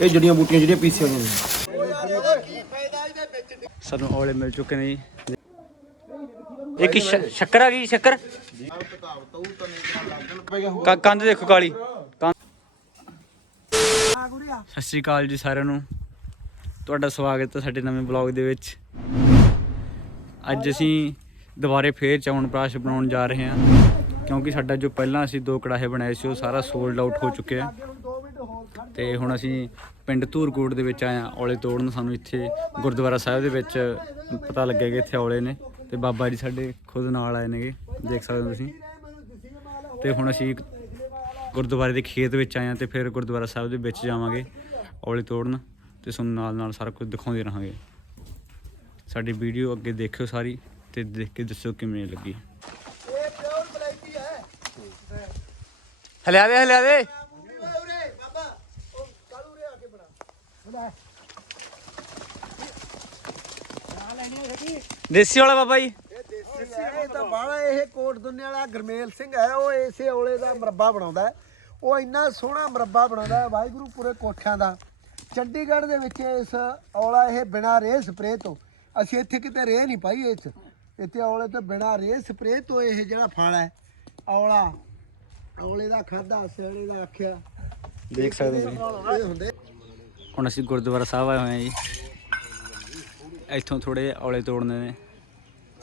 ਇਹ ਜੜੀਆਂ ਬੂਟੀਆਂ ਜਿਹੜੀਆਂ ਪੀਸੀਆਂ ਹੋਈਆਂ ਨੇ। ਸਾਨੂੰ ਔਲੇ ਮਿਲ ਚੁੱਕੇ ਨੇ ਜੀ। ਇਹ ਕੀ ਸ਼- ਸ਼ੱਕਰ ਆ ਗਈ ਸ਼ੱਕਰ? ਕ- ਕੰਧ ਦੇਖੋ ਕਾਲੀ। ਕੰਧ- ਸਤਿ ਸ਼੍ਰੀ ਅਕਾਲ ਜੀ ਸਾਰਿਆਂ ਨੂੰ। ਤੁਹਾਡਾ ਸਵਾਗਤ ਹੈ ਸਾਡੇ ਨਵੇਂ ਬਲੌਗ ਦੇ ਵਿੱਚ। ਅੱਜ ਅਸੀਂ ਦੁਬਾਰੇ ਫੇਰ ਚੌਣ ਪ੍ਰਾਸ਼ ਬਣਾਉਣ ਜਾ ਰਹੇ ਹਾਂ। ਕਿਉਂਕਿ ਸਾਡਾ ਜੋ ਪਹਿਲਾਂ ਅਸੀਂ ਦੋ ਕੜਾਹੇ ਬਣਾਏ ਸੀ, ਉਹ ਸਾਰਾ ਸੋਲਡ ਆਊਟ ਹੋ ਚੁੱਕਿਆ। ਤੇ ਹੁਣ ਅਸੀਂ ਪਿੰਡ ਧੂਰਕੋਟ ਦੇ ਵਿੱਚ ਆਏ ਹਾਂ, ਔਲੇ ਤੋੜਨ। ਸਾਨੂੰ ਇੱਥੇ ਗੁਰਦੁਆਰਾ ਸਾਹਿਬ ਦੇ ਵਿੱਚ ਪਤਾ ਲੱਗਿਆ ਕਿ ਇੱਥੇ ਔਲੇ ਨੇ ਤੇ ਬਾਬਾ ਜੀ ਸਾਡੇ ਖੁਦ ਨਾਲ ਆਏ ਨੇਗੇ, ਦੇਖ ਸਕਦੇ ਹੋ ਤੁਸੀਂ। ਤੇ ਹੁਣ ਅਸੀਂ ਗੁਰਦੁਆਰੇ ਦੇ ਖੇਤ ਵਿੱਚ ਆਏ ਹਾਂ ਤੇ ਫਿਰ ਗੁਰਦੁਆਰਾ ਸਾਹਿਬ ਦੇ ਵਿੱਚ ਜਾਵਾਂਗੇ ਔਲੇ ਤੋੜਨ ਤੇ ਤੁਹਾਨੂੰ ਨਾਲ ਨਾਲ ਸਾਰਾ ਕੁਝ ਦਿਖਾਉਂਦੇ ਰਹਾਂਗੇ। ਸਾਡੀ ਵੀਡੀਓ ਅੱਗੇ ਦੇਖਿਓ ਸਾਰੀ ਤੇ ਦੇਖ ਕੇ ਦੱਸਿਓ ਕਿਵੇਂ ਲੱਗੀ। ਹਲਿਆ ਦੇ ਹਲਿਆ ਦੇ। ਦੇਸੀ ਵਾਲਾ ਬਾਬਾ ਜੀ? ਇਹ ਤਾਂ ਬਾਹਲਾ ਇਹ ਕੋਟ ਦੁੰਨੇ ਵਾਲਾ ਗਰਮੇਲ ਸਿੰਘ ਹੈ। ਉਹ ਇਸੇ ਔਲੇ ਦਾ ਮਰੱਬਾ ਬਣਾਉਂਦਾ। ਉਹ ਇੰਨਾ ਸੋਹਣਾ ਮਰੱਬਾ ਬਣਾਉਂਦਾ ਹੈ ਵਾਹਿਗੁਰੂ ਪੂਰੇ ਕੋਠਿਆਂ ਦਾ। ਚੰਡੀਗੜ੍ਹ ਦੇ ਵਿੱਚ ਇਸ ਔਲਾ ਇਹ ਬਿਨਾ ਰੇਹ ਸਪਰੇਅ ਤੋਂ। ਅਸੀਂ ਇੱਥੇ ਕਿਤੇ ਰੇਹ ਨਹੀਂ ਪਾਈ ਇਸ। ਇੱਥੇ ਔਲੇ ਤੋਂ ਬਿਨਾ ਰੇਹ ਸਪਰੇਅ ਤੋਂ ਇਹ ਜਿਹੜਾ ਫਲ ਹੈ ਔਲਾ ਔਲੇ ਦਾ ਖਾਦਾ ਸਿਆਣੇ ਦਾ ਆਖਿਆ। ਦੇਖ ਸਕਦੇ ਹੋ ਹੁਣ ਅਸੀਂ ਗੁਰਦੁਆਰਾ ਸਾਹਿਬ ਆਏ ਹੋਏ ਹਾਂ ਜੀ। ਇੱਥੋਂ ਥੋੜੇ ਔਲੇ ਤੋੜਨੇ ਨੇ।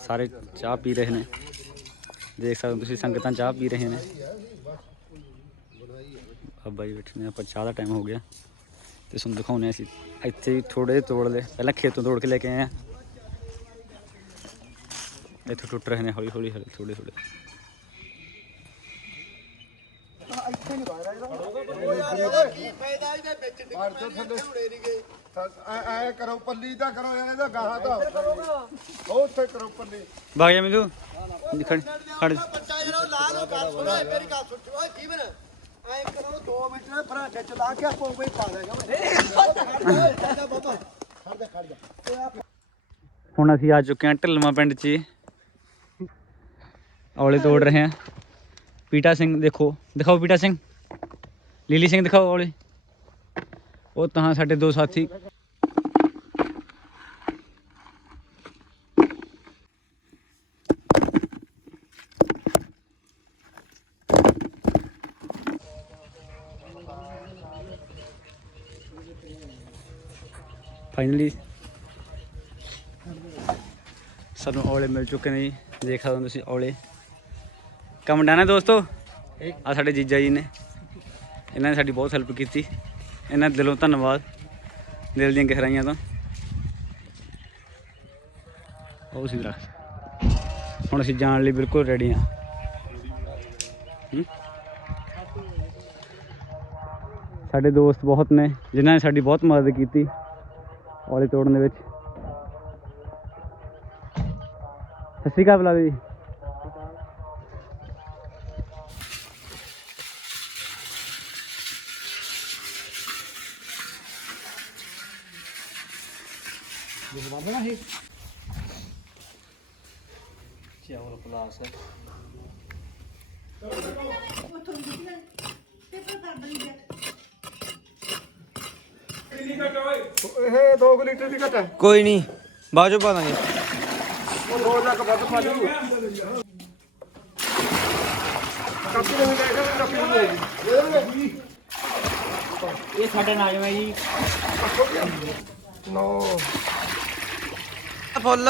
ਸਾਰੇ ਚਾਹ ਪੀ ਰਹੇ ਨੇ। ਦੇਖ ਸਕਦੇ ਹੋ ਤੁਸੀਂ ਸੰਗਤਾਂ ਚਾਹ ਪੀ ਰਹੇ ਨੇ। ਬਾਬਾ ਜੀ ਬੈਠੇ ਨੇ ਆਪਾਂ ਚਾਹ ਦਾ ਟਾਈਮ ਹੋ ਗਿਆ। ਤੇ ਤੁਹਾਨੂੰ ਦਿਖਾਉਨੇ ਅਸੀਂ। ਇੱਥੇ ਥੋੜੇ ਤੋੜ ਲਏ। ਪਹਿਲਾਂ ਖੇਤੋਂ ਤੋੜ ਕੇ ਲੈ ਕੇ ਆਏ ਆ। ਇੱਥੋਂ ਟੁੱਟ ਰਹੇ ਨੇ ਹੌਲੀ ਹੌਲੀ ਹੌਲੀ ਥੋੜੇ ਥੋੜੇ ਇੱਥੇ ਨਹੀਂ ਬਾਹਰ ਐ ਕਰੋ ਪੱਲੀ ਦਾ ਕਰੋ ਇਹਨੇ ਦਾ ਗਾਹਾਂ ਦਾ ਉਹ ਉੱਥੇ ਕਰੋ ਪੱਲੀ। ਭਾਗ ਜਾ ਮਿੰਦੂ। ਖੜ ਖੜ। ਬੱਚਾ ਜਿਹੜਾ ਲਾ ਲੋ ਗੱਲ ਸੁਣੋ ਮੇਰੀ ਗੱਲ ਸੁਣ। ਓਏ ਜੀਵਨ ਐ ਕਰੋ 2 ਮਿੰਟ ਨਾਲ ਫਰਾਟੇ ਚ ਲਾ ਕੇ ਆਪੋ ਕੋਈ ਪਾ ਦੇਗਾ ਮੈਂ ਖੜ ਜਾ ਬਾਬਾ। ਖੜ ਜਾ ਖੜ ਜਾ। ਹੁਣ ਅਸੀਂ ਆ ਚੁੱਕੇ ਹਾਂ ਢਿਲਮਾ ਪਿੰਡ 'ਚ। ਔਲੇ ਤੋੜ ਰਹੇ ਹਾਂ। ਪੀਟਾ ਸਿੰਘ ਦੇਖੋ। ਦਿਖਾਓ ਪੀਟਾ ਸਿੰਘ। ਲੀਲੀ ਸਿੰਘ ਦਿਖਾਓ ਔਲੇ। ਉਹ ਤਾਂ ਸਾਡੇ ਦੋ ਸਾਥੀ। ਫਾਈਨਲੀ ਸਾਨੂੰ ਔਲੇ ਮਿਲ ਚੁੱਕੇ ਨੇ ਜੀ। ਦੇਖ ਸਕਦੇ ਹੋ ਤੁਸੀਂ ਔਲੇ। ਕੰਮ ਡਾਣਾ ਦੋਸਤੋ? ਆ ਸਾਡੇ ਜੀਜਾ ਜੀ ਨੇ। ਇਹਨਾਂ ਨੇ ਸਾਡੀ ਬਹੁਤ ਹੈਲਪ ਕੀਤੀ। ਇਹਨਾਂ ਦਿਲੋਂ ਧੰਨਵਾਦ ਦਿਲ ਦੀਆਂ ਗਹਿਰਾਈਆਂ ਤੋਂ। ਉਹ ਸੀ ਦਰਖਤ ਹੁਣ ਅਸੀਂ ਜਾਣ ਲਈ ਬਿਲਕੁਲ ਰੈਡੀ ਹਾਂ। ਹੂੰ? ਸਾਡੇ ਦੋਸਤ ਬਹੁਤ ਨੇ ਜਿਨ੍ਹਾਂ ਨੇ ਸਾਡੀ ਬਹੁਤ ਮਦਦ ਕੀਤੀ ਔਲੇ ਤੋੜਨ ਦੇ ਵਿੱਚ। ਸਤਿ ਸ਼੍ਰੀ ਅਕਾਲ ਬੁਲਾ ਜੀ। ਇਹ 2 ਲੀਟਰ ਦੀ ਘਟ ਹੈ। ਕੋਈ ਨਹੀਂ ਚੋਂ ਪਾ ਦਾਂਗੇ। ਉਹ 2 ਲੱਖ ਵੱਧ ਪਾ ਜੂ ਕਾਪੀ ਦੇ ਵਿੱਚ ਇਹ ਕਾਪੀ ਹੋਏਗੀ ਇਹ ਸਾਡੇ ਨਾਜਮ ਹੈ ਜੀ। ਨੋ। ਫੁੱਲ।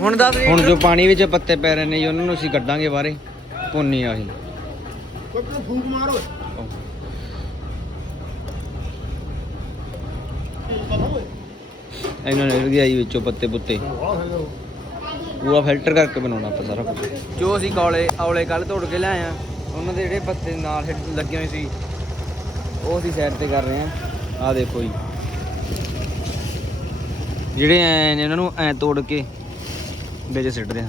ਹੁਣ ਦੱਸ ਹੁਣ ਜੋ ਪਾਣੀ ਵਿੱਚ ਪੱਤੇ ਪੈ ਰਹੇ ਨੇ ਜੀ ਉਹਨਾਂ ਨੂੰ ਅਸੀਂ ਕੱਢਾਂਗੇ ਬਾਹਰੇ। ਪੁੰਨੀ ਆਹੀ। ਕੋਈ ਫੂਕ ਮਾਰੋ। ਇਹਨਾਂ ਨੇ ਆਈ ਵਿੱਚੋਂ ਪੱਤੇ ਪੁੱਤੇ। ਪੂਰਾ ਫਿਲਟਰ ਕਰਕੇ ਬਣਾਉਣਾ ਆਪਾਂ ਸਾਰਾ ਕੁਝ ਜੋ ਅਸੀਂ ਕੌਲੇ ਔਲੇ ਕੱਲ ਤੋੜ ਕੇ ਲਿਆਏ ਆ ਉਹਨਾਂ ਦੇ ਜਿਹੜੇ ਪੱਤੇ ਨਾਲ ਹਿੱਟ ਲੱਗੇ ਹੋਏ ਸੀ ਉਹ ਅਸੀਂ ਸਾਈਡ ਤੇ ਕਰ ਰਹੇ ਆ ਆਹ ਦੇਖੋ ਜੀ। ਜਿਹੜੇ ਐ ਨੇ ਉਹਨਾਂ ਨੂੰ ਐ ਤੋੜ ਕੇ ਵਿੱਚ ਸਿੱਟਦੇ ਹਾਂ।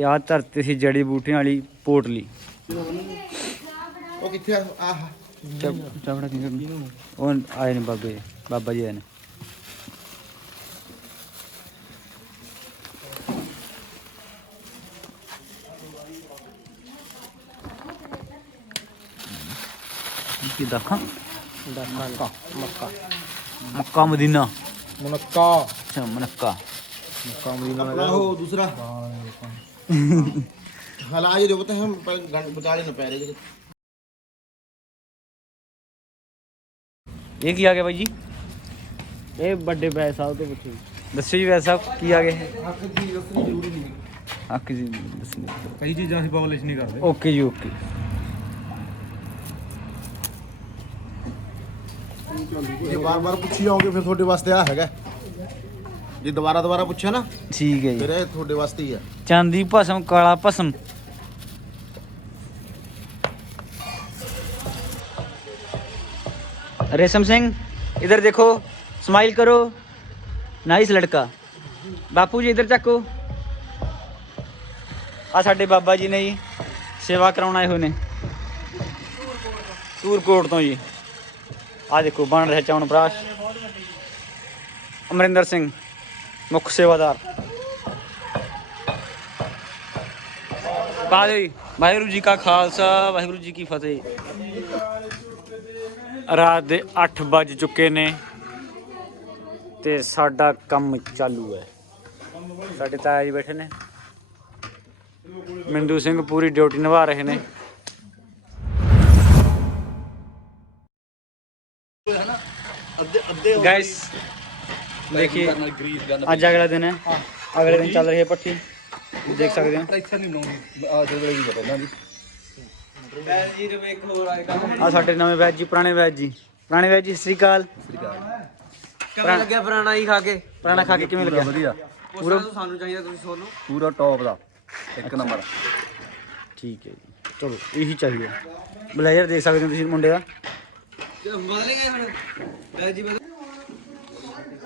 ਤੇ ਆਹ ਧਰਤੀ ਸੀ ਜੜੀ ਬੂਟੀਆਂ ਵਾਲੀ ਪੋਟਲੀ। ਉਹ ਕਿੱਥੇ ਆਹ। ਚਾਵੜਾ ਕਿੰਨੇ ਉਹ ਆਏ ਨੇ ਬਾਬੇ ਬਾਬਾ ਜੀ ਆਏ ਨੇ। ਕੀ ਦਾਖਾ ਦਾਖਾ ਮੱਕਾ। ਮੱਕਾ ਮਦੀਨਾ। ਮੁਨੱਕਾ। ਅੱਛਾ ਮੁਨੱਕਾ। ਮੱਕਾ ਮਦੀਨਾ ਉਹ ਦੂਸਰਾ। हला ये देखो तो हम बचाले ना पैरे ਇਹ ਕੀ ਆ ਗਿਆ ਬਾਈ ਜੀ ਇਹ ਵੱਡੇ ਬੈ ਸਾਹਿਬ ਤੋਂ ਪੁੱਛੋ ਦੱਸੋ ਜੀ ਵੈਸਾ ਕੀ ਆ ਗਿਆ ਇਹ ਹੱਕ ਜੀ ਦੱਸਣੀ ਕਈ ਚੀਜ਼ਾਂ ਅਸੀਂ ਪਬਲਿਸ਼ ਨਹੀਂ ਕਰਦੇ ਓਕੇ ਜੀ ਓਕੇ ਜੇ ਬਾਰ-ਬਾਰ ਪੁੱਛੀ ਜਾਓਗੇ ਫਿਰ ਤੁਹਾਡੇ ਵਾਸਤੇ ਆ ਹੈਗਾ ਜੇ ਦੁਬਾਰਾ ਦੁਬਾਰਾ ਪੁੱਛਿਆ ਨਾ ਠੀਕ ਹੈ ਜੀ ਫਿਰ ਇਹ ਤੁਹਾਡੇ ਵਾਸਤੇ ਹੀ ਆ ਚਾਂਦੀ ਭਸਮ ਕਾਲਾ ਭਸਮ रेशम सिंह इधर देखो स्माइल करो नाइस लड़का ਬਾਪੂ ਜੀ ਇਧਰ ਚੱਕੋ ਆ ਸਾਡੇ ਬਾਬਾ ਜੀ ਨੇ ਜੀ ਸੇਵਾ ਕਰਾਉਣ ਆਏ ਹੋਏ ਨੇ ਸੂਰਕੋਟ ਤੋਂ ਜੀ ਆ ਦੇਖੋ ਬਣ ਰਿਹਾ ਚੌਣ ਪ੍ਰਾਸ਼ ਅਮਰਿੰਦਰ ਸਿੰਘ ਮੁੱਖ ਸੇਵਾਦਾਰ ਬਾਜੋ ਜੀ ਵਾਹਿਗੁਰੂ ਜੀ ਕਾ ਖਾਲਸਾ ਵਾਹਿਗੁਰੂ ਜੀ ਕੀ ਫਤਿਹ ਰਾਤ ਦੇ 8 ਵੱਜ ਚੁੱਕੇ ਨੇ ਤੇ ਸਾਡਾ ਕੰਮ ਚਾਲੂ ਹੈ। ਸਾਡੇ ਤਾਇਆ ਜੀ ਬੈਠੇ ਨੇ। ਮਿੰਦੂ ਸਿੰਘ ਪੂਰੀ ਡਿਊਟੀ ਨਿਭਾ ਰਹੇ ਨੇ। ਗਾਇਸ ਦੇਖिए ਅੱਜ ਅਗਲਾ ਦਿਨ ਹੈ। ਅਗਲੇ ਦਿਨ ਚੱਲ ਰਹੀ ਹੈ ਪੱਠੀ। ਦੇਖ ਸਕਦੇ ਹੋ। ਜੀ। ਰਵੇ ਇੱਕ ਹੋਰ ਆਏਗਾ ਆ ਸਾਡੇ ਨਵੇਂ ਵੈਜ ਜੀ ਪੁਰਾਣੇ ਵੈਜ ਜੀ। ਪੁਰਾਣੇ ਵੈਜ ਜੀ ਸਤਿ ਸ਼੍ਰੀ ਅਕਾਲ। ਕਿਵੇਂ ਲੱਗਿਆ ਪੁਰਾਣਾ ਹੀ ਖਾ ਕੇ? ਪੁਰਾਣਾ ਖਾ ਕੇ ਕਿਵੇਂ ਲੱਗਿਆ? ਵਧੀਆ। ਪੂਰਾ ਸਾਨੂੰ ਚਾਹੀਦਾ ਤੁਸੀਂ ਸੋਨੂੰ ਪੂਰਾ ਟੌਪ ਦਾ। ਇੱਕ ਨੰਬਰ। ਠੀਕ ਹੈ ਜੀ। ਚਲੋ ਇਹੀ ਚਾਹੀਦਾ। ਬਲੇਜ਼ਰ ਦੇਖ ਸਕਦੇ ਹੋ ਤੁਸੀਂ ਮੁੰਡੇ ਦਾ। ਬਦਲ ਗਏ ਹੁਣ। ਬੈ ਜੀ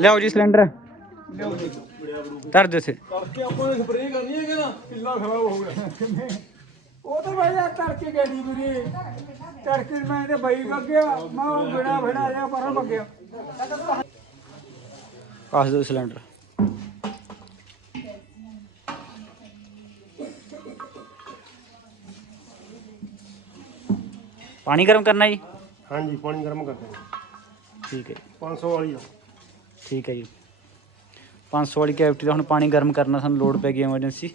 ਲਿਆਓ ਜੀ ਸਿਲੰਡਰ। ਧਰ ਦਿਓ ਇੱਥੇ। ਕਰਕੇ ਆਪਾਂ ਨੇ ਸਪਰੇਅ ਕਰਨੀ ਹੈ ਕਿ ਨਾ ਕਿੱਲਾ ਖਰਾਬ ਹੋ ਗਿਆ। ਉਹ ਤਾਂ ਭਾਈ ਆ ਕਰਕੇ ਗੈਡੀ ਵੀਰੇ। ਕਰਕੇ ਮੈਂ ਤੇ ਬਾਈ ਲੱਗਿਆ ਮੈਂ ਉਹ ਬਿੜਾ ਬਿੜਾ ਜਿਹਾ ਪਰਾਂ ਲੱਗਿਆ ਪਾਸ ਦਿਓ ਸਿਲੰਡਰ। ਪਾਣੀ ਗਰਮ ਕਰਨਾ ਜੀ? ਹਾਂਜੀ ਪਾਣੀ ਗਰਮ ਕਰਦੇ ਹਾਂ ਠੀਕ ਹੈ 500 ਵਾਲੀ ਆ। ਠੀਕ ਹੈ ਜੀ। 500 ਵਾਲੀ ਕੈਵਿਟੀ ਦਾ ਹੁਣ ਪਾਣੀ ਗਰਮ ਕਰਨਾ ਸਾਨੂੰ ਲੋਡ ਪੈ ਗਈ ਐਮਰਜੈਂਸੀ।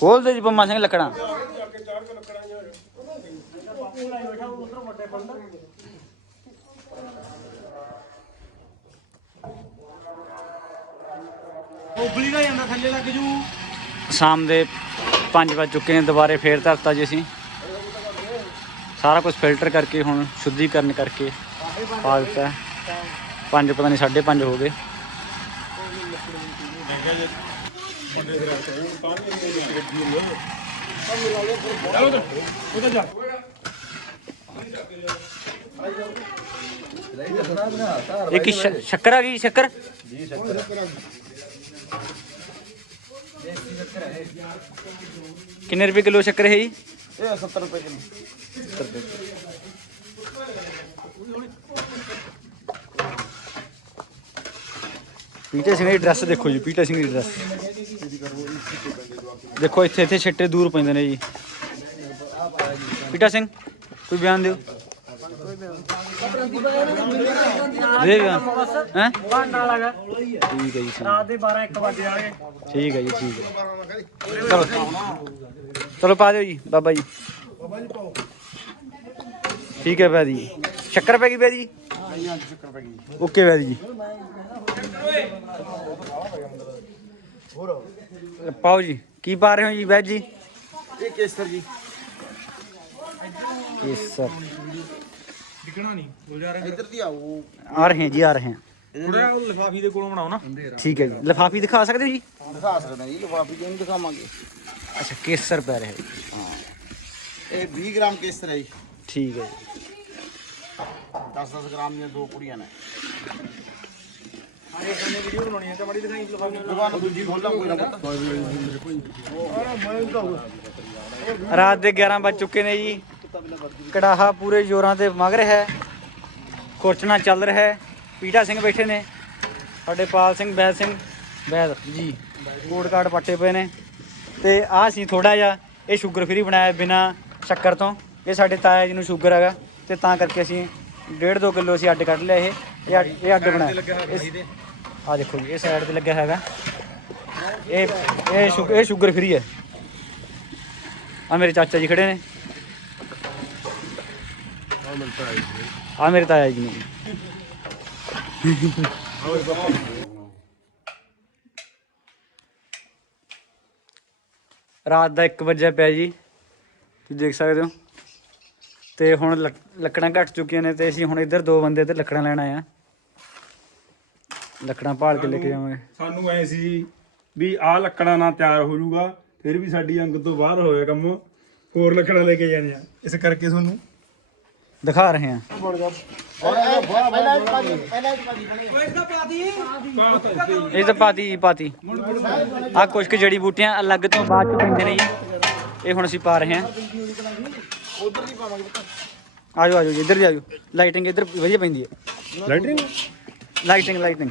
ਖੋਲ ਦੇ ਜੀ ਪੰਮਾ ਸਿੰਘ ਲੱਕੜਾਂ। ਉਬਲੀ ਦਾ ਜਾਂਦਾ ਥੱਲੇ ਲੱਗ ਜੂ। ਸ਼ਾਮ ਦੇ 5 ਵੱਜ ਚੁੱਕੇ ਨੇ ਦੁਬਾਰੇ ਫੇਰ ਧਰਤਾ ਜੀ ਅਸੀਂ। ਸਾਰਾ ਕੁਝ ਫਿਲਟਰ ਕਰਕੇ ਹੁਣ ਸ਼ੁੱਧੀਕਰਨ ਕਰਕੇ ਪਾ ਦਿੱਤਾ ਪੰਜ, ਪਤਾ ਨਹੀਂ 5:30 ਹੋ ਗਏ। ਇੱਕ ਸ਼ੱਕਰ ਆ ਗਈ, ਸ਼ੱਕਰ? ਕਿੰਨੇ ਰੁਪਏ ਕਿਲੋ ਸ਼ੱਕਰ ਹੈ ਜੀ? ਇਹ 70 ਰੁਪਏ ਕਿਲੋ। ਪੀਟੇ ਸਿੰਘ ਦੀ ਡਰੈਸ ਦੇਖੋ ਜੀ, ਪੀਟੇ ਸਿੰਘ ਦੀ ਡਰੈਸ ਦੇਖੋ ਇੱਥੇ ਇੱਥੇ ਛਿੱਟੇ ਦੂਰ ਪੈਂਦੇ ਨੇ ਜੀ। ਪੀਟਾ ਸਿੰਘ, ਕੋਈ ਬਿਆਨ ਦਿਓ। ਦੇ ਹੈ ਨਾਲ ਹੈਗਾ ਠੀਕ ਹੈ ਜੀ ਠੀਕ- ਰਾਤ ਦੇ 12 1 ਵਜੇ ਵਾਲੇ ਠੀਕ ਹੈ ਜੀ ਠੀਕ ਹੈ ਚਲੋ ਚਲੋ ਪਾ ਦਿਓ ਜੀ ਬਾਬਾ ਜੀ ਠੀਕ ਹੈ ਵੈਦ ਜੀ ਸ਼ੱਕਰ ਪੈ ਗਈ ਵੈਦ ਜੀ ਓਕੇ ਵੈਦ ਜੀ ਪਾਓ ਜੀ ਕੀ ਪਾ ਰਹੇ ਹੋ ਜੀ ਵੈਦ ਜੀ ਇਹ ਕੇਸਰ ਜੀ ਕੇਸਰ ਇੱਧਰ ਦੀ ਆਓ ਆ ਰਹੇ हैं जी आ रहे हैं ਥੋੜਾ ਲਿਫਾਫੀ ਦੇ ਕੋਲੋਂ ਬਣਾਓ ਨਾ ठीक है जी लिफाफी दिखा सकते हो जी ਦਿਖਾ ਸਕਦਾ ਜੀ ਲਿਫਾਫੇ ਜਿਹਨੂੰ ਦਿਖਾਵਾਂਗੇ अच्छा केसर पै रहे हैं ਇਹ 20 ਗ੍ਰਾਮ ਕੇਸਰ ਹੈ ਜੀ ठीक है जी 10-10 ਗ੍ਰਾਮ ਦੀਆਂ ਦੋ ਕੁੜੀਆਂ ਨੇ ਵੀਡੀਓ ਬਣਾਉਣੀ ਹੈ ਤਾਂ ਬੜੀ ਦਿਖਾਈ ਲਿਫਾਫੀ ਦੁਕਾਨ ਦੂਜੀ ਖੋਲਾਂ ਕੋਈ ਨਾ ਪੁੱਤ ਰਾਤ ਦੇ 11 ਵੱਜ ਚੁੱਕੇ ਨੇ ਜੀ ਕੜਾਹਾ ਪੂਰੇ ਜ਼ੋਰਾਂ ਤੇ ਮਗ ਰਿਹਾ ਹੈ। ਖੁਰਚਣਾ ਚੱਲ ਰਿਹਾ ਹੈ। ਪੀਟਾ ਸਿੰਘ ਬੈਠੇ ਨੇ। ਸਾਡੇ ਪਾਲ ਸਿੰਘ ਬੈਦ ਸਿੰਘ। ਬੈਦ ਜੀ। ਕੋਟ ਕਾਰਡ ਪੱਟੇ ਪਏ ਨੇ। ਤੇ ਆਹ ਸੀ ਥੋੜਾ ਜਿਹਾ, ਇਹ ਸ਼ੂਗਰ ਫਰੀ ਬਣਾਇਆ ਬਿਨਾ ਸ਼ੱਕਰ ਤੋਂ। ਇਹ ਸਾਡੇ ਤਾਇਆ ਜੀ ਨੂੰ ਸ਼ੂਗਰ ਹੈਗਾ। ਤੇ ਤਾਂ ਕਰਕੇ ਅਸੀਂ 1.5 2 ਕਿਲੋ ਅਸੀਂ ਅੱਡ ਕੱਢ ਲਿਆ ਇਹ। ਇਹ ਅੱਡ- ਇਹ ਅੱਡ ਬਣਾਇਆ। ਆ ਦੇਖੋ ਜੀ, ਇਹ ਸਾਈਡ ਤੇ ਲੱਗਿਆ ਹੈਗਾ। ਇਹ ਇਹ ਸ਼ੂ- ਇਹ ਸ਼ੂਗਰ ਫਰੀ ਹੈ। ਆ ਮੇਰੇ ਚਾਚਾ ਜੀ ਖੜੇ ਨੇ। ਆ ਮੇਰੇ ਤਾਇਆ ਜੀ ਨੇ। ਰਾਤ ਦਾ 1 ਵਜੇ ਪਿਆ ਜੀ। ਤੁਸੀਂ ਦੇਖ ਸਕਦੇ ਹੋ। ਤੇ ਹੁਣ ਲੱਕ- ਲੱਕੜਾਂ ਘਟ ਚੁੱਕੀਆਂ ਨੇ ਤੇ ਅਸੀਂ ਹੁਣ ਇੱਧਰ ਦੋ ਬੰਦੇ ਤੇ ਲੱਕੜਾਂ ਲੈਣ ਆਏ ਆ। ਲੱਕੜਾਂ ਭਾਲ ਕੇ ਲੈ ਕੇ ਜਾਵਾਂਗੇ। ਸਾਨੂੰ ਐ ਸੀ ਵੀ ਆਹ ਲੱਕੜਾਂ ਨਾ ਤਿਆਰ ਹੋ ਜਾਊਗਾ, ਫਿਰ ਵੀ ਸਾਡੀ ਅੰਗ ਤੋਂ ਬਾਹਰ ਹੋਇਆ ਕੰਮ। ਹੋਰ ਲੱਕੜਾਂ ਲੈ ਕੇ ਜਾਣੇ ਆ ਇਸ ਕਰਕੇ ਤੁਹਾਨੂੰ ਦਿਖਾ ਰਹੇ ਹਾਂ ਇਹ ਤਾਂ ਪਾਤੀ ਪਾਤੀ ਆ ਕੁਝ ਕੁ ਜੜੀ ਬੂਟੀਆਂ ਅਲੱਗ ਤੋਂ ਬਾਅਦ ਚ ਪੈਂਦੇ ਨੇ ਜੀ ਇਹ ਹੁਣ ਅਸੀਂ ਪਾ ਰਹੇ ਹਾਂ ਆਜੋ ਆਜੋ ਜੀ, ਇੱਧਰ ਜੀ ਆਜੋ ਲਾਈਟਿੰਗ ਇੱਧਰ ਵਧੀਆ ਪੈਂਦੀ ਹੈ ਲਾਈਟਿੰਗ ਲਾਈਟਿੰਗ ਲਾਈਟਿੰਗ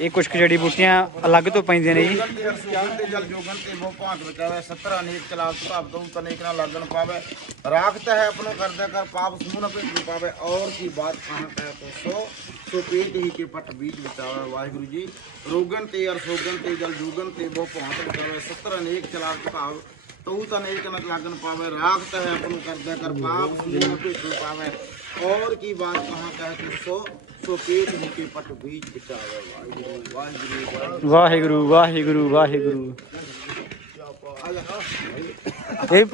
ਇਹ ਕੁਝ ਜੜੀ ਬੂਟੀਆਂ ਅਲੱਗ ਤੋਂ ਪੈਂਦੀਆਂ ਨੇ ਜੀ। ਤੇ ਤੇ ਜਲ ਜੋਗਨ ਤੇ ਬਹੁ ਭਾਂਤ ਬਚਾਵੇ 17 ਅਨੇਕ ਚਲਾਕ ਸੁਭਾਵ ਦਉ ਤਨੇਕ ਨਾ ਲਾਗਣ ਪਾਵੇ ਰਾਖਤ ਹੈ ਆਪਣੋ ਕਰਦਾ ਕਰ ਪਾਪ ਸਮੂਹ ਨ ਭੇਟ ਪਾਵੇ ਔਰ ਕੀ ਬਾਤ ਕਹਾਂ ਕਹਿ ਤੋ ਸੋ ਸੋ ਪੇਟ ਹੀ ਕੇ ਪਟ ਬੀਜ ਬਚਾਵੇ ਵਾਹਿਗੁਰੂ ਜੀ ਰੋਗਨ ਤੇ ਅਰਸੋਗਨ ਤੇ ਜਲ ਜੋਗਨ ਤੇ ਬਹੁ ਭਾਂਤ ਬਚਾਵੇ 17 ਅਨੇਕ ਚਲਾਕ ਭਾਵ ਤਉ ਤਨੇਕ ਨਾ ਲਾਗਣ ਪਾਵੇ ਰਾਖਤਾ ਹੈ ਆਪਣੋ ਕਰਦਾ ਕਰ ਪਾਪ ਸਮੂਹ ਨ ਭੇਟ ਪਾਵੇ ਔਰ ਕੀ ਬਾਤ ਕਹਾਂ ਕਹਿ ਤੋ ਸੋ ਸੋ ਪੇਟ ਹੀ ਕੇ ਪਟ ਬੀਜ ਬਚਾਵੇ ਵਾਹਿਗੁਰੂ ਵਾਹਿਗੁਰੂ ਵਾਹਿਗੁਰੂ ਵਾਹਿਗੁਰੂ ਵਾਹਿਗੁਰੂ ਵਾਹਿਗੁਰੂ ਇਹ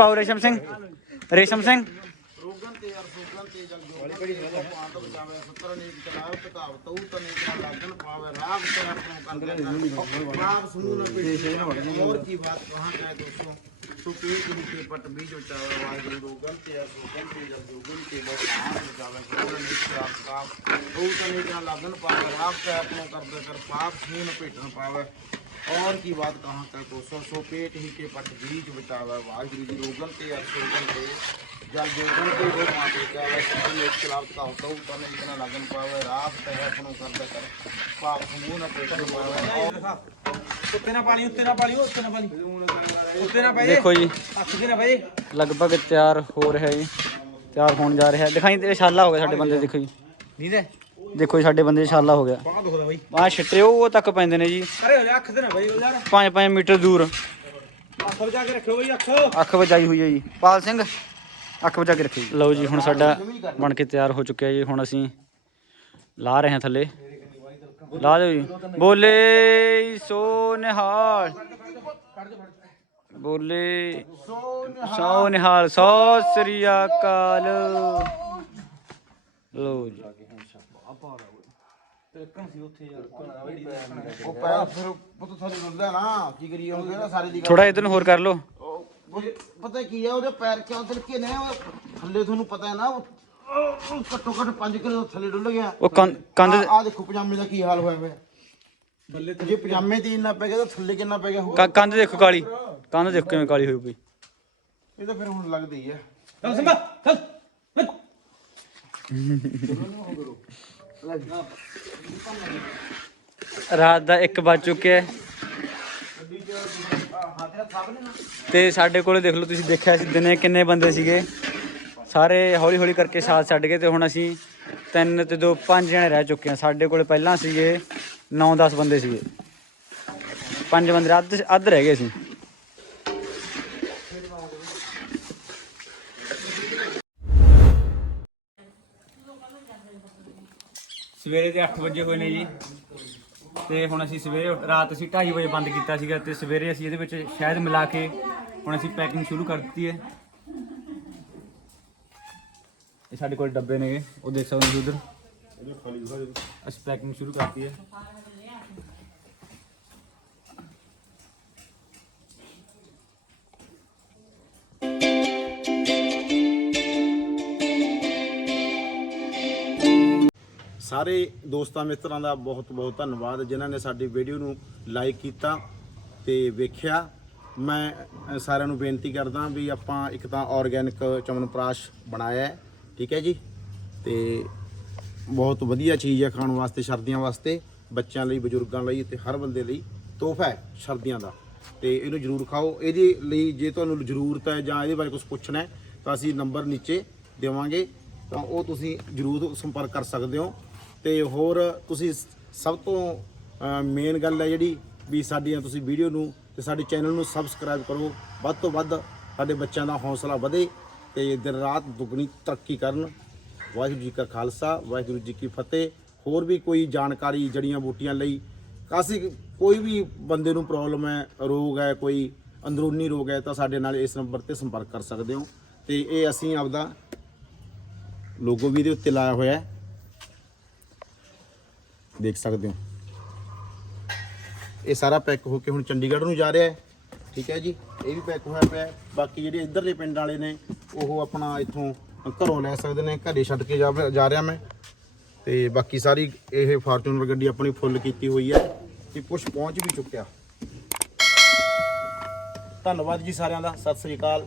ਵੀ ਪਾਓ ਰੇਸ਼ਮ ਸਿੰਘ ਰੇਸ਼ਮ ਸਿੰਘ ਰੋਗਨ ਤੇ ਅਰ ਸੋਗਨ ਤੇ ਜਲ ਜੋਗਨ ਤੇ ਪਾਂਤ ਬਚਾਵੇ ਸਤਰ ਨੇ ਚਲਾਵ ਤਕਾਵ ਤਉ ਤਨੇ ਕਾ ਲਾਗਨ ਪਾਵੇ ਰਾਗ ਤੇ ਆਪਣੋ ਕਰਦੇ ਰਾਗ ਸਮੂਹ ਨ ਪੇਸ਼ੇ ਹੋਰ ਕੀ ਬਾਤ ਕਹਾਂ ਕਹੇ ਦੋਸਤੋ ਸੋ ਪੇਟ ਹੀ ਕੇ ਪਟ ਬੀਜ ਉਚਾਵੇ ਵਾਹਿਗੁਰੂ ਰੋਗਨ ਤੇ ਅਰ ਸੋਗਨ ਤੇ ਜਲ ਜੋਗਨ ਤੇ ਬੋ ਪਾਂਤ ਬਚਾਵੇ ਸਤਰ ਨੇ ਚਲਾਵ ਤਕਾਵ ਤਉ ਤਨੇ ਕਾ ਲਾਗਨ ਪਾਵੇ ਰਾਗ ਤੇ ਆਪਣੋ ਕਰਦੇ ਕਰ ਪਾਪ ਸਮੂਹ ਨ ਭੇਟਣ ਪਾਵੇ और की बात कहाँ तक तो सो सो पेट ही के पट बीज बचावा वाहिगुरु जी रोगन ते और सोगन ते जल जोगन ते वो माते का वैसे एक खिलाफ का होता हूँ तने इतना लगन पावे रात ते है अपनों कर दे कर पाप समूह न पेट पावे और ਉੱਤੇ ਨਾ ਪਾਣੀ ਉੱਤੇ ਨਾ ਪਾਣੀ ਉੱਤੇ ਨਾ ਪਾਣੀ ਉੱਤੇ ਨਾ ਪਏ ਦੇਖੋ ਜੀ ਹੱਥ ਤੇ ਨਾ ਪਏ ਲਗਭਗ ਤਿਆਰ ਹੋ ਰਿਹਾ ਜੀ ਤਿਆਰ ਹੋਣ ਜਾ ਰਿਹਾ ਦਿਖਾਈ ਤੇ ਛਾਲਾ ਹੋ ਗਿਆ ਸਾਡੇ ਬੰਦੇ ਦੇਖੋ ਜੀ ਨਹੀਂ ਦੇ ਦੇਖੋ ਜੀ ਸਾਡੇ ਬੰਦੇ 'ਚ ਛਾਲਾ ਹੋ ਗਿਆ ਬਾਹ ਦੁਖਦਾ ਬਾਈ ਆਹ ਛਿੱਟੇ ਉਹ ਤੱਕ ਪੈਂਦੇ ਨੇ ਜੀ ਅਰੇ ਹੋ ਜਾ ਅੱਖ ਤੇ ਨਾ ਬਾਈ ਯਾਰ 5-5 ਮੀਟਰ ਦੂਰ ਅੱਖ ਵਜਾ ਕੇ ਰੱਖਿਓ ਬਾਈ ਅੱਖ ਅੱਖ ਵਜਾਈ ਹੋਈ ਹੈ ਜੀ ਪਾਲ ਸਿੰਘ ਅੱਖ ਵਜਾ ਕੇ ਰੱਖੀ। ਲਓ ਜੀ ਹੁਣ ਸਾਡਾ ਬਣ ਕੇ ਤਿਆਰ ਹੋ ਚੁੱਕਿਆ ਜੀ। ਹੁਣ ਅਸੀਂ ਲਾ ਰਹੇ ਹਾਂ ਥੱਲੇ। ਲਾ ਦਿਓ ਜੀ। ਬੋਲੇ ਸੋ ਨਿਹਾਲ ਬੋਲੇ ਸੋ ਨਿਹਾਲ ਸੋ ਸ੍ਰੀ ਅਕਾਲ। ਲਓ ਜੀ। ਉਹ ਪੈਰ ਫਿਰ ਪੁੱਤ ਥੱਲੇ ਰੁੱਲਦਾ ਨਾ। ਕੀ ਕਰੀਏ ਹੁਣ? ਕਹਿੰਦਾ ਸਾਰੇ ਦੀ ਗੱਲ ਥੋੜਾ ਇਧਰ ਨੂੰ ਹੋਰ ਕਰ ਲਓ। ਉਹ- ਪਤਾ ਕੀ ਹੈ ਉਹਦੇ ਪੈਰ ਕਿਉਂ ਤਿਲਕੇ ਨੇ? ਉਹ ਥੱਲੇ ਤੁਹਾਨੂੰ ਪਤਾ ਹੈ ਨਾ ਉਹ ਉਹ- ਘੱਟੋ ਘੱਟ 5 ਕਿਲੋ ਥੱਲੇ ਡੁੱਲ ਗਿਆ। ਉਹ ਕੰਧ ਕੰਧ ਆ ਦੇਖੋ ਪਜਾਮੇ ਦਾ ਕੀ ਹਾਲ ਹੋਇਆ ਹੋਇਆ ਥੱਲੇ ਜੇ ਪਜਾਮੇ ਤੇ ਇੰਨਾ ਪੈ ਗਿਆ ਤਾਂ ਥੱਲੇ ਕਿੰਨਾ ਪੈ ਗਿਆ ਹੋਊਗਾ? ਕ- ਕੰਧ ਦੇਖੋ ਕਾਲੀ। ਕੰਧ ਦੇਖੋ ਕਿਵੇਂ ਕਾਲੀ ਹੋਈ ਪਈ ਇਹ ਤਾਂ ਫਿਰ ਹੁਣ ਲੱਗਦੀ ਹੀ ਹੈ ਚੱਲ ਸੰਭਾ ਚੱਲ ਰਾਤ ਦਾ 1 ਵੱਜ ਚੁੱਕਿਆ ਹੈ। ਤੇ ਸਾਡੇ ਕੋਲੇ ਦੇਖ ਲਓ ਤੁਸੀਂ ਦੇਖਿਆ ਸੀ, ਦਿਨੇ ਕਿੰਨੇ ਬੰਦੇ ਸੀਗੇ। ਸਾਰੇ ਹੌਲੀ ਹੌਲੀ ਕਰਕੇ ਸਾਥ ਛੱਡ ਗਏ ਤੇ ਹੁਣ ਅਸੀਂ ਤਿੰਨ ਤੇ ਦੋ ਪੰਜ ਜਣੇ ਰਹਿ ਚੁੱਕੇ ਹਾਂ। ਸਾਡੇ ਕੋਲ ਪਹਿਲਾਂ ਸੀਗੇ 9-10 ਬੰਦੇ ਸੀਗੇ। ਪੰਜ ਬੰਦੇ ਅੱਧ ਅੱਧ ਰਹਿ ਗਏ ਸੀ ਸਵੇਰੇ ਦੇ 8 ਵਜੇ ਹੋਏ ਨੇ ਜੀ। ਤੇ ਹੁਣ ਅਸੀਂ ਸਵੇਰੇ, ਰਾਤ ਅਸੀਂ 2:30 ਵਜੇ ਬੰਦ ਕੀਤਾ ਸੀਗਾ ਤੇ ਸਵੇਰੇ ਅਸੀਂ ਇਹਦੇ ਵਿੱਚ ਸ਼ਾਇਦ ਮਿਲਾ ਕੇ ਹੁਣ ਅਸੀਂ ਪੈਕਿੰਗ ਸ਼ੁਰੂ ਕਰ ਦਿੱਤੀ ਹੈ। ਇਹ ਸਾਡੇ ਕੋਲ ਡੱਬੇ ਨੇਗੇ ਉਹ ਦੇਖ ਸਕਦੇ ਹੋ ਉਧਰ। ਅਸੀਂ ਪੈਕਿੰਗ ਸ਼ੁਰੂ ਕਰਤੀ ਹੈ। ਸਾਰੇ ਦੋਸਤਾਂ ਮਿੱਤਰਾਂ ਦਾ ਬਹੁਤ ਬਹੁਤ ਧੰਨਵਾਦ ਜਿਨ੍ਹਾਂ ਨੇ ਸਾਡੀ ਵੀਡੀਓ ਨੂੰ ਲਾਈਕ ਕੀਤਾ ਤੇ ਵੇਖਿਆ। ਮੈਂ ਸਾਰਿਆਂ ਨੂੰ ਬੇਨਤੀ ਕਰਦਾ ਵੀ ਆਪਾਂ ਇੱਕ ਤਾਂ ਆਰਗੈਨਿਕ ਚਮਨਪ੍ਰਾਸ਼ ਬਣਾਇਆ ਠੀਕ ਹੈ ਜੀ? ਤੇ ਬਹੁਤ ਵਧੀਆ ਚੀਜ਼ ਹੈ ਖਾਣ ਵਾਸਤੇ, ਸਰਦੀਆਂ ਵਾਸਤੇ, ਬੱਚਿਆਂ ਲਈ, ਬਜ਼ੁਰਗਾਂ ਲਈ ਤੇ ਹਰ ਬੰਦੇ ਲਈ ਤੋਹਫਾ ਹੈ ਸਰਦੀਆਂ ਦਾ। ਤੇ ਇਹਨੂੰ ਜਰੂਰ ਖਾਓ। ਇਹਦੇ ਲਈ ਜੇ ਤੁਹਾਨੂੰ ਜ਼ਰੂਰਤ ਹੈ ਜਾਂ ਇਹਦੇ ਬਾਰੇ ਕੁਝ ਪੁੱਛਣਾ ਹੈ ਤਾਂ ਅਸੀਂ ਨੰਬਰ ਨੀਚੇ ਦੇਵਾਂਗੇ। ਤਾਂ ਉਹ ਤੁਸੀਂ ਜਰੂਰ ਸੰਪਰਕ ਕਰ ਸਕਦੇ ਹੋ। ਤੇ ਹੋਰ ਤੁਸੀਂ ਸਭ ਤੋਂ ਮੇਨ ਗੱਲ ਹੈ ਜਿਹੜੀ ਵੀ ਸਾਡੀਆਂ ਤੁਸੀਂ ਵੀਡੀਓ ਨੂੰ ਤੇ ਸਾਡੇ ਚੈਨਲ ਨੂੰ ਸਬਸਕ੍ਰਾਈਬ ਕਰੋ। ਵੱਧ ਤੋਂ ਵੱਧ ਸਾਡੇ ਬੱਚਿਆਂ ਦਾ ਹੌਸਲਾ ਵਧੇ ਤੇ ਦਿਨ ਰਾਤ ਦੁੱਗਣੀ ਤਰੱਕੀ ਕਰਨ। ਵਾਹਿਗੁਰੂ ਜੀ ਕਾ ਖਾਲਸਾ, ਵਾਹਿਗੁਰੂ ਜੀ ਕੀ ਫਤਿਹ। ਹੋਰ ਵੀ ਕੋਈ ਜਾਣਕਾਰੀ, ਜੜੀਆਂ ਬੂਟੀਆਂ ਲਈ ਕਾਸੀ ਕੋਈ ਵੀ ਬੰਦੇ ਨੂੰ ਪ੍ਰੋਬਲਮ ਹੈ, ਰੋਗ ਹੈ, ਕੋਈ ਅੰਦਰੂਨੀ ਰੋਗ ਹੈ ਤਾਂ ਸਾਡੇ ਨਾਲ ਇਸ ਨੰਬਰ ਤੇ ਸੰਪਰਕ ਕਰ ਸਕਦੇ ਹੋ। ਤੇ ਇਹ ਅਸੀਂ ਆਪਦਾ ਲੋਗੋ ਵੀ ਇਹਦੇ ਉੱਤੇ ਲਾਇਆ ਹੋਇਆ ਹੈ। ਦੇਖ ਸਕਦੇ ਹੋ। ਇਹ ਸਾਰਾ ਪੈਕ ਹੋ ਕੇ ਹੁਣ ਚੰਡੀਗੜ੍ਹ ਨੂੰ ਜਾ ਰਿਹਾ ਹੈ। ਠੀਕ ਹੈ ਜੀ, ਇਹ ਵੀ ਪੈਕ ਹੋਇਆ ਪਿਆ ਬਾਕੀ ਜਿਹੜੇ ਇੱਧਰਲੇ ਪਿੰਡ ਵਾਲੇ ਨੇ, ਉਹ ਆਪਣਾ ਇੱਥੋਂ ਘਰੋਂ ਲੈ ਸਕਦੇ ਨੇ, ਘਰੇ ਛੱਡ ਕੇ ਜਾ ਜਾ ਰਿਹਾ ਮੈਂ। ਤੇ ਬਾਕੀ ਸਾਰੀ ਇਹ ਫਾਰਚੂਨਰ ਗੱਡੀ ਆਪਣੀ ਫੁੱਲ ਕੀਤੀ ਹੋਈ ਹੈ ਤੇ ਕੁਝ ਪਹੁੰਚ ਵੀ ਚੁੱਕਿਆ। ਧੰਨਵਾਦ ਜੀ ਸਾਰਿਆਂ ਦਾ। ਸਤਿ ਸ੍ਰੀ ਅਕਾਲ।